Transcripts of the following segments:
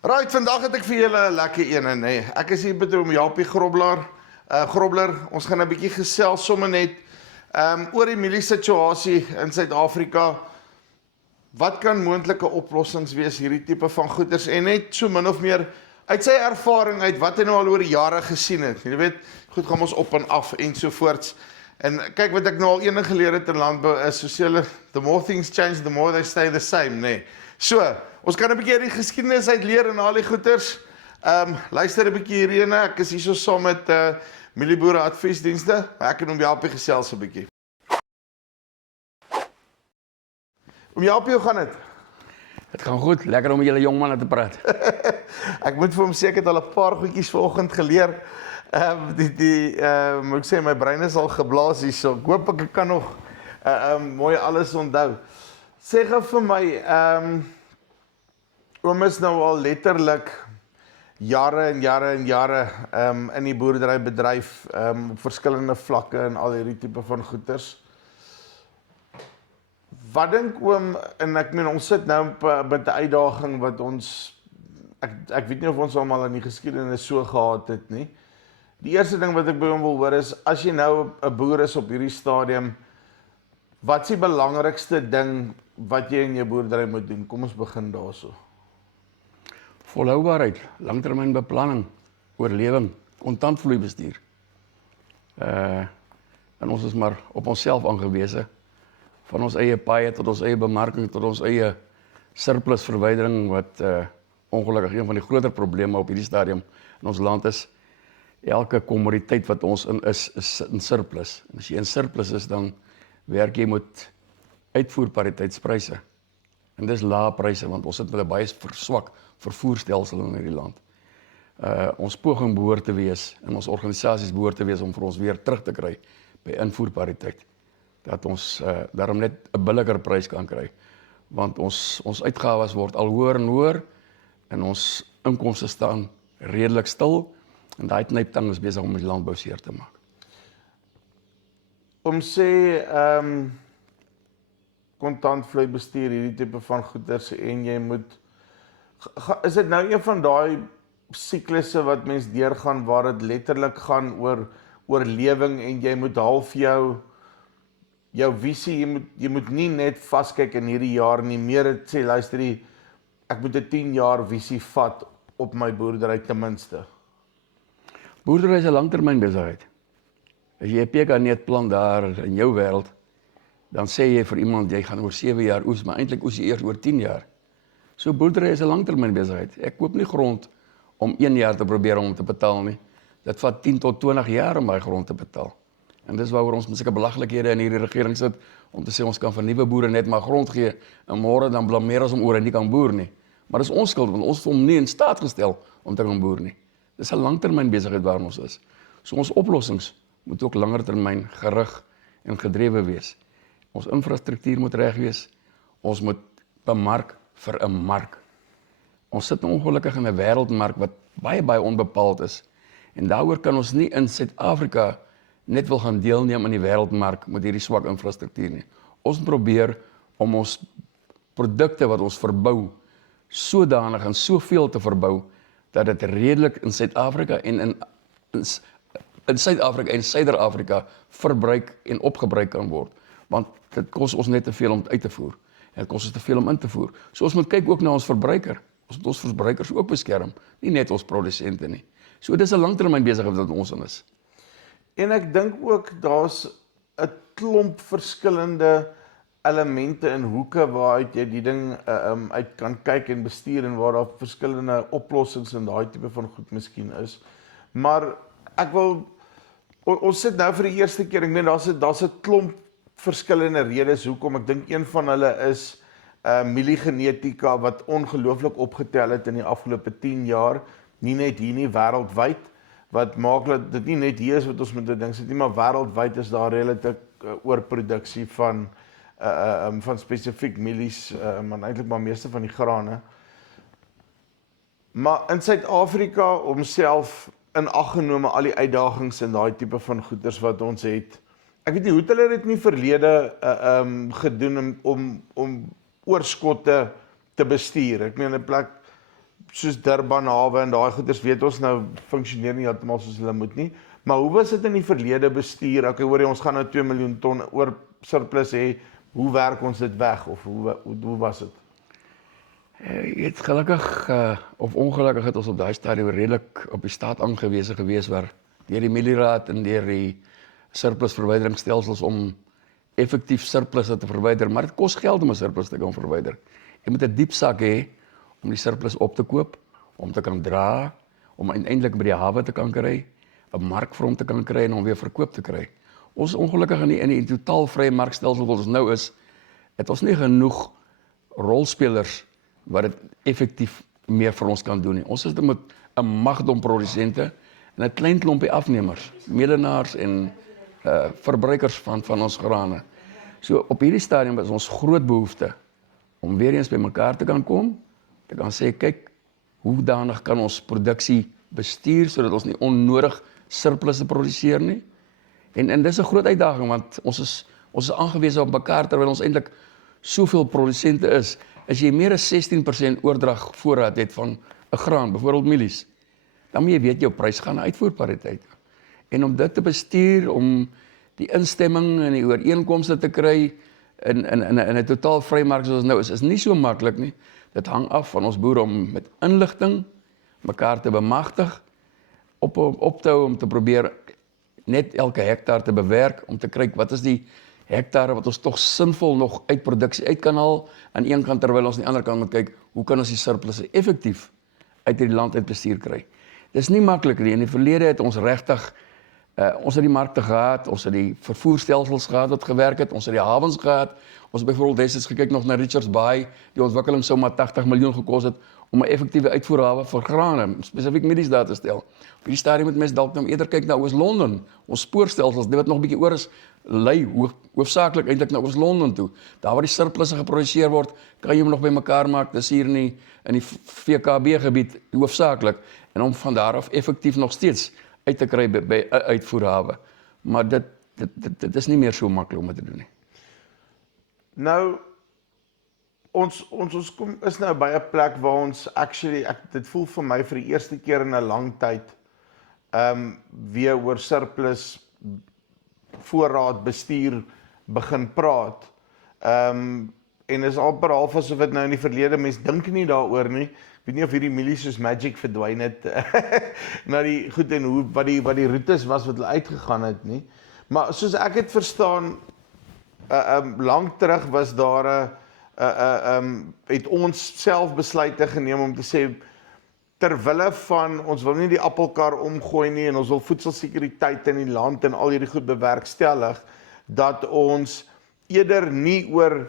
Right, vandag het ek vir julle 'n lekker een, nee. Ek is hier met oom Japie Grobler. Ons gaan 'n bietjie gesels sommer net oor die mieliesituasie in Suid-Afrika. Wat kan moontlike oplossings wees hierdie tipe van goeders en net so min of meer uit sy ervaring uit wat hy nou al oor die jare gesien het. Jy weet, goed gaan ons op en af en so voorts. En kyk wat ek nou al eendag geleer het in landbou is, soos julle, the more things change, the more they stay the same, nee. So, ons kan 'n bietjie uit die geskiedenis uit leer en al die goeters. Luister 'n bietjie hierheen, ek is hier so saam met Mielieboere Adviesdienste. Ek en oom Japie gesels 'n bietjie. Oom Japie, hoe gaan dit? Het gaan goed, lekker om met julle jong manne te praat. Ek moet vir hom sê ek het al 'n paar goedjies vanoggend geleer. Moet ek sê my brein is al geblaas hier, so ek hoop ek kan nog mooi alles onthou. Sê gou vir my, oom is nou al letterlik jare en jare in die boerderybedryf, op verskillende vlakke en al hierdie tipe van goeders. Wat dink oom, en ek meen ons sit nou met 'n uitdaging wat ons, ek weet nie of ons almal in die geskiedenis so gehad het nie. Die eerste ding wat ek by hom wil hoor is, as jy nou 'n boer is op hierdie stadium, wat is die belangrikste ding wat jy in jou boerdery moet doen? Kom ons begin daarso. Volhoubaarheid, langtermynbeplanning, oorlewing, kontantvloeibestuur. En ons is maar op onsself aangewese. Van ons eie paaie tot ons eie bemarking, tot ons eie surplusverwydering, wat ongelukkig een van die groter probleme op hierdie stadium in ons land is. Elke kommoditeit wat ons in is in surplus. En as jy in surplus is, dan werk jy met uitvoerpariteitspryse. En dis lae pryse, want ons sit met 'n baie verswak vervoerstelsel in hierdie land. Ons poging behoort te wees, en ons organisasies behoort te wees om vir ons weer terug te kry by invoerpariteit. Dat ons daarom net 'n billiger prys kan kry. Want ons uitgawes word al hoër en hoër, en ons inkomste staan redelik stil, en daai knyptang is besig om die landbou seer te maak. Om sê, kontantvloeibestuur, hierdie tipe van goeders, en jy moet, is dit nou een van daai siklusse wat mens deurgaan, waar dit letterlik gaan oor oorlewing, en jy moet half jou visie, jy moet nie net vaskyk in hierdie jaar nie, meer het sê, luister, ek moet 'n 10 jaar visie vat op my boerdery ten minste. Boerdery is 'n langtermynbesigheid. As jy 'n pekaneetplan daar in jou wêreld, dan sê jy vir iemand, jy gaan oor 7 jaar oes, maar eintlik oes jy eers oor 10 jaar. So boerdery is 'n langtermynbesigheid. Ek koop nie grond om 1 jaar te probeer om te betaal nie. Dit vat 10 tot 20 jaar om daai grond te betaal. En dis waaroor ons met sulke belaglikhede in hierdie regering sit, om te sê ons kan vir nuwe boere net maar grond gee, en môre dan blameer ons om oor en nie kan boer nie. Maar dis ons skuld, want ons het hom nie in staat gestel om te kan boer nie. Dis 'n langtermynbesigheid waarin ons is. So ons oplossings moet ook langertermyn gerig en gedrewe wees. Ons infrastruktuur moet reg wees. Ons moet bemark vir 'n mark. Ons sit ongelukkig in 'n wêreldmark wat baie onbepaald is. En daaroor kan ons nie in Suid-Afrika net wil gaan deelneem aan die wêreldmark met hierdie swak infrastruktuur nie. Ons moet probeer om ons produkte wat ons verbou sodanig en soveel te verbou dat dit redelik in Suid-Afrika en in Suid-Afrika en Suider-Afrika verbruik en opgebruik kan word. Want dit kos ons net te veel om uit te voer. En dit kos ons te veel om in te voer. So ons moet kyk ook na ons verbruiker. Ons moet ons verbruikers ook beskerm, nie net ons produsente nie. So dis 'n langtermynbesigheid wat ons in is. En ek dink ook daar's 'n klomp verskillende elemente en hoeke waaruit jy die ding uit kan kyk en bestuur, en waar daar verskillende oplossings in daai tipe van goed miskien is. Maar ek wil, ons sit nou vir die eerste keer, ek meen daar's 'n klomp verskillende redes hoekom. Ek dink een van hulle is mieliegenetika wat ongelooflik opgetel het in die afgelope 10 jaar, nie net hier nie, wêreldwyd, wat maak dat dit nie net hier is wat ons moet dink sit nie, maar wêreldwyd is daar relatief oorproduksie van spesifiek mielies, maar eintlik maar meeste van die grane. Maar in Suid-Afrika homself in ag genome al die uitdagings en daai tipe van goeders wat ons het. Ek weet nie hoe hulle dit in die verlede gedoen om oorskotte te bestuur. Ek meen 'n plek soos Durban hawe en daai goeders weet ons nou funksioneer nie heeltemal soos hulle moet nie. Maar hoe was dit in die verlede bestuur? Okay, hoor jy, ons gaan nou 2 miljoen ton oor surplus hê. Hoe werk ons dit weg of hoe was dit? Jy het gelukkig of ongelukkig het ons op daai stadium redelik op die staat aangewese gewees waar deur die Milieraad en deur die surplusverwyderingsstelsels om effektief surplusse te verwyder, maar dit kos geld om 'n surplus te kan verwyder. Jy moet 'n diep sak hê om die surplus op te koop, om te kan dra, om uiteindelik by die hawe te kan kry, 'n mark vir hom te kan kry en hom weer verkoop te kry. Ons ongelukkig in die totaal vrye markstelsel wat ons nou is, het ons nie genoeg rolspelers wat dit effektief meer vir ons kan doen nie. Ons is met 'n magdom produsente en 'n klein klompie afnemers, medenaars en verbruikers van ons grane. So op hierdie stadium is ons groot behoefte om weer eens by mekaar te kan kom, te kan sê, kyk, hoe danig kan ons produksie bestuur sodat ons nie onnodig surplusse produseer nie. En dis 'n groot uitdaging want ons is aangewese op mekaar terwyl ons eintlik soveel produsente is. As jy meer as 16% oordrag voorraad het van 'n graan, byvoorbeeld mielies, dan moet jy weet jou prys gaan na uitvoerpariteit. En om dit te bestuur, om die instemming en die ooreenkomste te kry in 'n totaal vrymark soos nou is nie so maklik nie. Dit hang af van ons boere om met inligting mekaar te bemagtig, op te hou om te probeer net elke hektaar te bewerk, om te kyk wat is die hektare wat ons tog sinvol nog uit produksie uit kan haal, aan een kant terwyl ons aan die ander kant moet kyk, hoe kan ons die surplusse effektief uit hierdie land uit bestuur kry. Dis nie maklik nie. In die verlede het ons regtig ons het die markte gehad, ons het die vervoerstelsels gehad wat gewerk het, ons het die hawens gehad, ons het byvoorbeeld destyds gekyk nog na Richards Bay, die ontwikkeling sou maar 80 miljoen gekos het om 'n effektiewe uitvoerhawe vir grane, spesifiek mielies daar te stel. Op hierdie stadium moet mense dalk nou eerder kyk na Oos-London, ons spoorstelsels, dit wat nog 'n bietjie oor is, lei hoofsaaklik eintlik na Oos-London toe. Daar waar die surplusse geproduseer word, kan jy hom nog by mekaar maak, dis hier in die VKB gebied hoofsaaklik, en om van daar af effektief nog steeds uit te kry by 'n uitvoerhawe. Maar dit is nie meer so maklik om dit te doen nie. Nou, ons is nou by 'n plek waar ons dit voel vir my vir die eerste keer in 'n lang tyd, weer oor surplus voorraad bestuur begin praat. En is amper half asof dit nou in die verlede, mens dink nie daaroor nie. Ek weet nie of hierdie mielies soos magic verdwyn het na die goed en hoe wat die roetes was wat hulle uitgegaan het nie. Maar soos ek het verstaan, lank terug was daar het ons self besluite geneem om te sê, terwille van ons wil nie die appelkar omgooi nie en ons wil voedselsekuriteit in die land en al hierdie goed bewerkstellig, dat ons eerder nie oor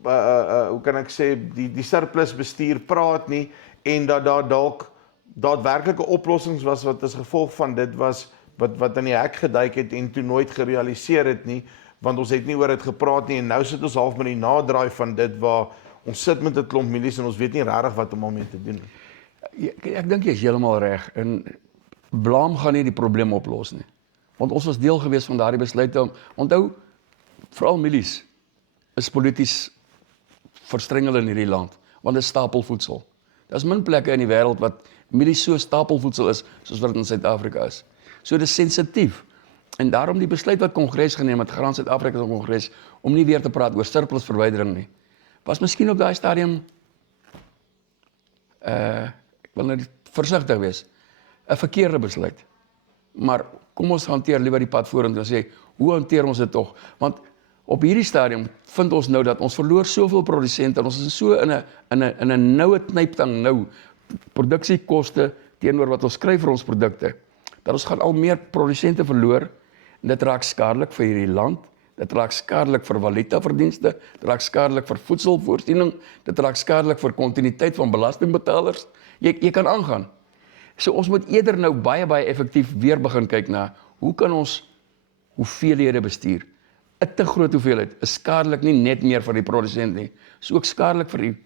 hoe kan ek sê, die surplus bestuur praat nie, en dat daar dalk daadwerklike oplossings was wat as gevolg van dit was, wat in die hek geduik het en toe nooit gerealiseer het nie, want ons het nie oor dit gepraat nie, en nou sit ons half met die nadraai van dit, waar ons sit met 'n klomp mielies en ons weet nie regtig wat om daarmee te doen nie. Ek dink jy is heeltemal reg, en blaam gaan nie die probleem oplos nie, want ons was deel gewees van daardie besluite. Onthou, veral mielies is polities verstrengel in hierdie land, want dit is stapelvoedsel. Daar is min plekke in die wêreld wat mielies so stapelvoedsel is, soos wat dit in Suid-Afrika is. So dit is sensitief, en daarom die besluit wat Kongres geneem het, Graan Suid-Afrika se Kongres, om nie weer te praat oor surplusverwydering nie, was miskien op daai stadium, ek wil nou versigtig wees, 'n verkeerde besluit. Maar kom ons hanteer liewer die pad vorentoe en sê, hoe hanteer ons dit tog? Want op hierdie stadium vind ons nou dat ons verloor soveel produsente, en ons is so in 'n noue knyptang nou, produksiekoste teenoor wat ons kry vir ons produkte, dat ons gaan al meer produsente verloor, en dit raak skadelik vir hierdie land, dit raak skadelik vir valutaverdienste, dit raak skadelik vir voedselvoorsiening, dit raak skadelik vir kontinuïteit van belastingbetalers. Jy kan aangaan. So ons moet eerder nou baie effektief weer begin kyk na, hoe kan ons hoeveelhede bestuur? 'n te groot hoeveelheid is skadelik nie net meer vir die produsent nie, is ook skadelik vir die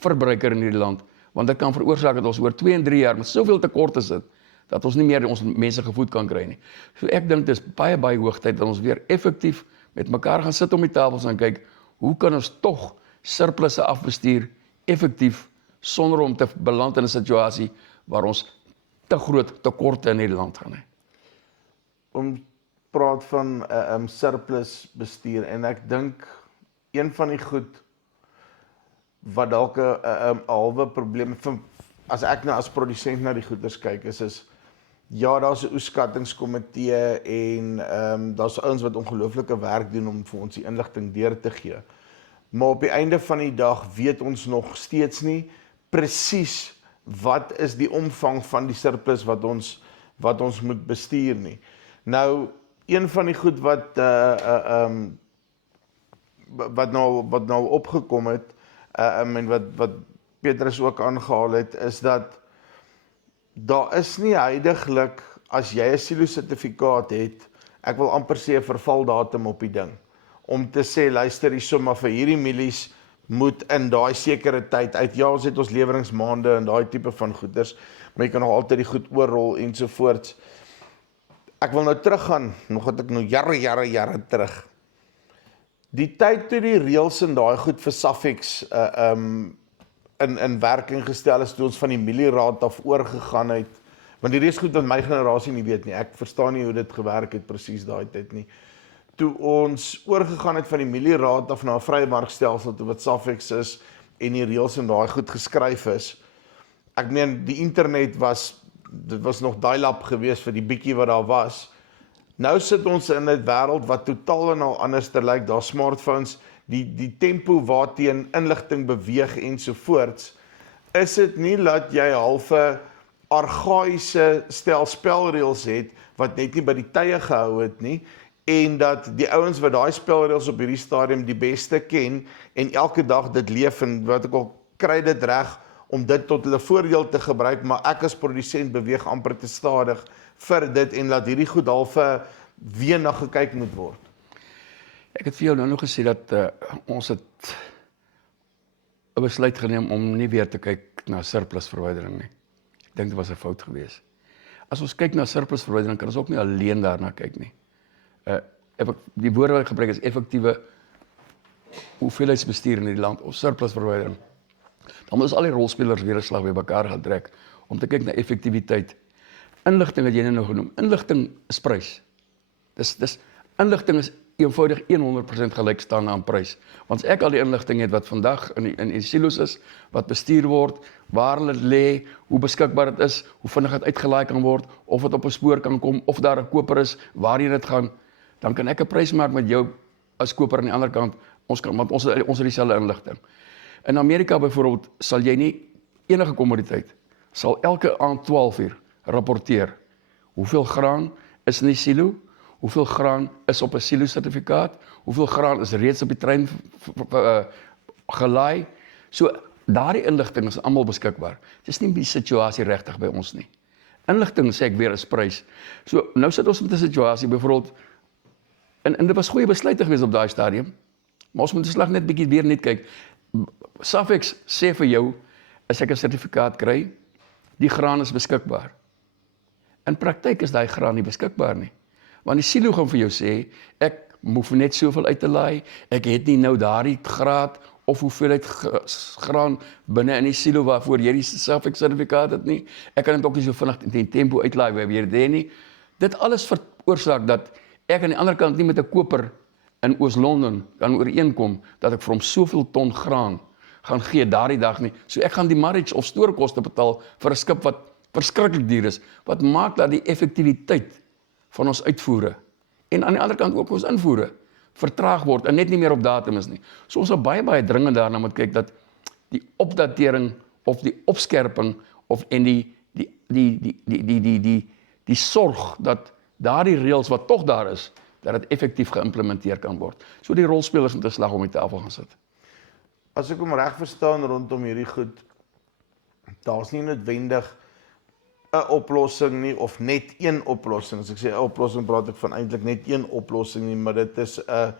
verbruiker in hierdie land, want dit kan veroorsaak dat ons oor 2 en 3 jaar met soveel tekorte sit, dat ons nie meer ons mense gevoed kan kry nie. So ek dink dit is baie hoogtyd dat ons weer effektief met mekaar gaan sit om die tafels en kyk, hoe kan ons tog surplusse afbestuur effektief sonder om te beland in 'n situasie waar ons te groot tekorte in hierdie land gaan hê. Om praat van surplus bestuur en ek dink een van die goed wat dalk 'n halwe probleem van as ek nou as produsent na die goeders kyk is ja, daar's 'n oeskattingskomitee en daar's ouens wat ongelooflike werk doen om vir ons die inligting deur te gee. Maar op die einde van die dag weet ons nog steeds nie presies wat is die omvang van die surplus wat ons moet bestuur nie. Nou, een van die goed wat nou opgekom het en wat Petrus ook aangehaal het, is dat daar is nie huidiglik, as jy 'n silo-sertifikaat het, ek wil amper sê 'n vervaldatum op die ding, om te sê, luister hierso, maar vir hierdie mielies moet in daai sekere tyd uit, ja, ons het ons leweringsmaande en daai tipe van goeders, maar jy kan nog altyd die goed oorrol ensovoorts. Ek wil nou teruggaan, nog het ek nou jare terug. Die tyd toe die reëls en daai goed vir Safex in werking gestel is, toe ons van die milieraad af oorgegaan het, want die reis goed wat my generasie nie weet nie, ek verstaan nie hoe dit gewerk het presies daai tyd nie. Toe ons oorgegaan het van die milieraad af na 'n vrye markstelsel, toe wat Safex is, en die reëls en daai goed geskryf is, ek meen, die internet dit was nog dial-up geweest vir die bietjie wat daar was. Nou sit ons in 'n wêreld wat totaal en al anders lyk, daar smartphones, die tempo waarteen inligting beweeg ensovoorts, is dit nie dat jy halfe argaïse stel spelreëls het, wat net nie by die tye gehou het nie, en dat die ouens wat daai spelreëls op hierdie stadium die beste ken, en elke dag dit leef, en wat ek al kry dit reg, om dit tot hulle voordeel te gebruik, maar ek as produsent beweeg amper te stadig vir dit, en laat hierdie goed halfe weer na gekyk moet word. Ek het vir jou nou nog gesê dat ons het 'n besluit geneem om nie weer te kyk na surplusverwydering nie. Ek dink dit was 'n fout geweest. As ons kyk na surplusverwydering, kan ons ook nie alleen daarna kyk nie. Die woorde wat ek gebruik is effektiewe hoeveelheidsbestuur in die land, of surplusverwydering. Dan moet ons al die rolspelers weer 'n slag by mekaar gaan trek, om te kyk na effektiwiteit. Inligting het jy nou genoem. Inligting is prys. Inligting is eenvoudig 100% gelyk staan aan prys. Want as ek al die inligting het wat vandag in die silos is, wat bestuur word, waar hulle lê, hoe beskikbaar dit is, hoe vinnig dit uitgelaai kan word, of dit op 'n spoor kan kom, of daar 'n koper is, waarheen dit gaan, dan kan ek 'n prys maak met jou as koper aan die ander kant, want ons het dieselfde inligting. In Amerika byvoorbeeld sal jy nie enige kommoditeit sal elke aand 12 uur rapporteer hoeveel graan is in die silo, hoeveel graan is op 'n silo-sertifikaat, hoeveel graan is reeds op die trein gelaai. So daardie inligting is almal beskikbaar. Dit is nie die situasie regtig by ons nie. Inligting, sê ek weer, is prys. So nou sit ons met 'n situasie byvoorbeeld, en dit was goeie besluite gewees op daai stadium, maar ons moet 'n slag net bietjie weer net kyk. Safex sê vir jou, as ek 'n sertifikaat kry, die graan is beskikbaar. In praktyk is daai graan nie beskikbaar nie. Want die silo gaan vir jou sê, ek hoef net soveel uit te laai, ek het nie nou daardie graad of hoeveelheid graan binne in die silo waarvoor jy die Safex sertifikaat het nie. Ek kan dit ook nie so vinnig in tempo uitlaai waar jy dit nie. Dit alles veroorsaak dat ek aan die ander kant nie met 'n koper in Oos-London kan ooreenkom dat ek vir hom soveel ton graan gaan gee daardie dag nie. So ek gaan die marriage of stoorkoste betaal vir 'n skip wat verskriklik duur is, wat maak dat die effektiwiteit van ons uitvoere en aan die ander kant ook ons invoere vertraag word en net nie meer op datum is nie. So ons sal baie dringend daarna moet kyk dat die opdatering of die opskerping en die sorg dat daardie reëls wat tog daar is, dat dit effektief geïmplementeer kan word. So die rolspelers moet 'n slag om die tafel gaan sit. As ek hom reg verstaan rondom hierdie goed, daar's nie noodwendig 'n oplossing nie, of net een oplossing. As ek sê 'n oplossing, praat ek van eintlik net een oplossing nie, maar dit is 'n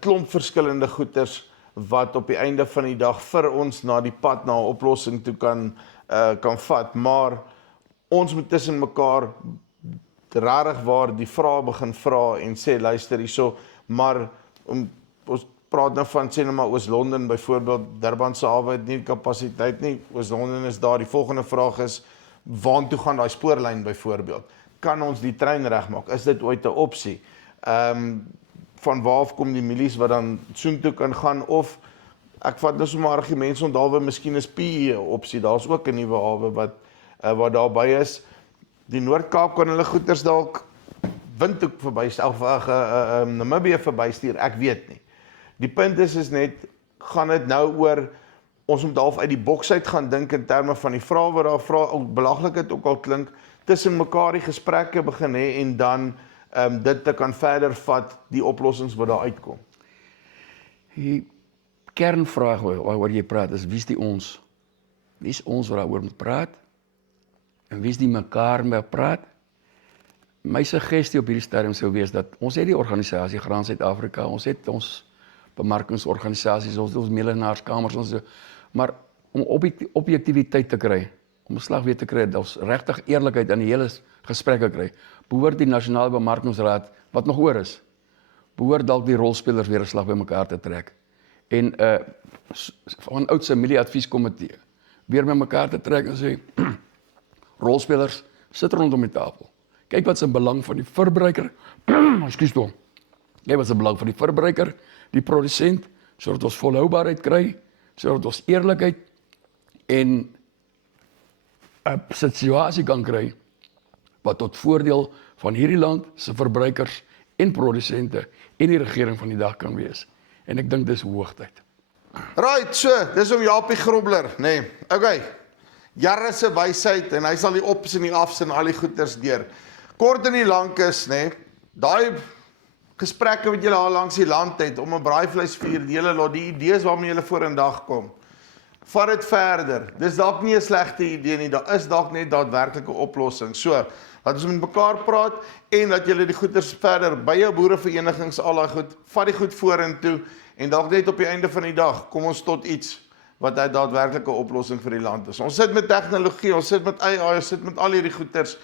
klomp verskillende goeters wat op die einde van die dag vir ons na die pad na 'n oplossing toe kan vat, maar ons moet tussen mekaar rarig waar die vrae begin vra en sê, luister hierso, maar ons praat nou van sê nou maar Oos-London byvoorbeeld, Durban se hawe het nie kapasiteit nie, Oos-London is daar. Die volgende vraag is, waartoe gaan daai spoorlyn byvoorbeeld? Kan ons die trein regmaak? Is dit ooit 'n opsie? Van waar af kom die milies wat dan soontoe kan gaan, of ek vat nou sommer argumente onthaalwe, miskien is PE 'n opsie, daar's ook 'n nuwe hawe wat daarby is. Die Noord-Kaap kan hulle goeders dalk Windhoek verbystuur, of Namibië verbystuur, ek weet nie. Die punt is net, gaan dit nou oor, ons moet half uit die boks uit gaan dink in terme van die vrae wat daar vra, belaglik het ook al klink, tussen mekaar die gesprekke begin hê en dan dit te kan verder vat, die oplossings wat daar uitkom. Die kernvraag waaroor jy praat is, wie is die ons? Wie is ons wat daaroor moet praat? En wie is die mekaar mee praat? My suggestie op hierdie stadium sou wees dat ons het die organisasie Graan Suid-Afrika, ons het ons bemarkingsorganisasies, ons melenaarskamers, maar om objektiviteit te kry, om 'n slag weer te kry, dat ons regtig eerlikheid in die hele gesprekke kry, behoort die Nasionale Bemarkingsraad, wat nog oor is, behoort dalk die rolspelers weer 'n slag by mekaar te trek. En van oud familieadvieskomitee weer by mekaar te trek en sê, rolspelers, sit rondom die tafel. Kyk wat is in belang van die verbruiker, ekskuus toe. Kyk wat is in belang van die verbruiker, die produsent, sodat ons volhoubaarheid kry, sodat ons eerlikheid en 'n situasie kan kry wat tot voordeel van hierdie land se verbruikers en produsente en die regering van die dag kan wees. En ek dink dis hoogtyd. Right, so, dis om Japie Grobler, nee. Okay. Jare se wysheid en hy sal die ops en die afs en al die goeters deur. Kort en die lank is, nee, daai gesprekke wat julle al langs die land het om 'n braaivleisvuur, die idees waarmee julle vorendag kom. Vat dit verder. Dis dalk nie 'n slegte idee nie, daar is dalk net daadwerklike oplossings. So, laat ons met mekaar praat en dat julle die goeders verder by jou boereverenigings al daai goed, vat die goed vorentoe en dalk net op die einde van die dag kom ons tot iets wat 'n daadwerklike oplossing vir die land is. Ons sit met tegnologie, ons sit met AI, ons sit met al hierdie goeders.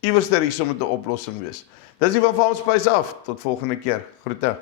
Iewers daar hierso moet 'n oplossing wees. Dis die van Farm Spice af. Tot volgende keer. Groete.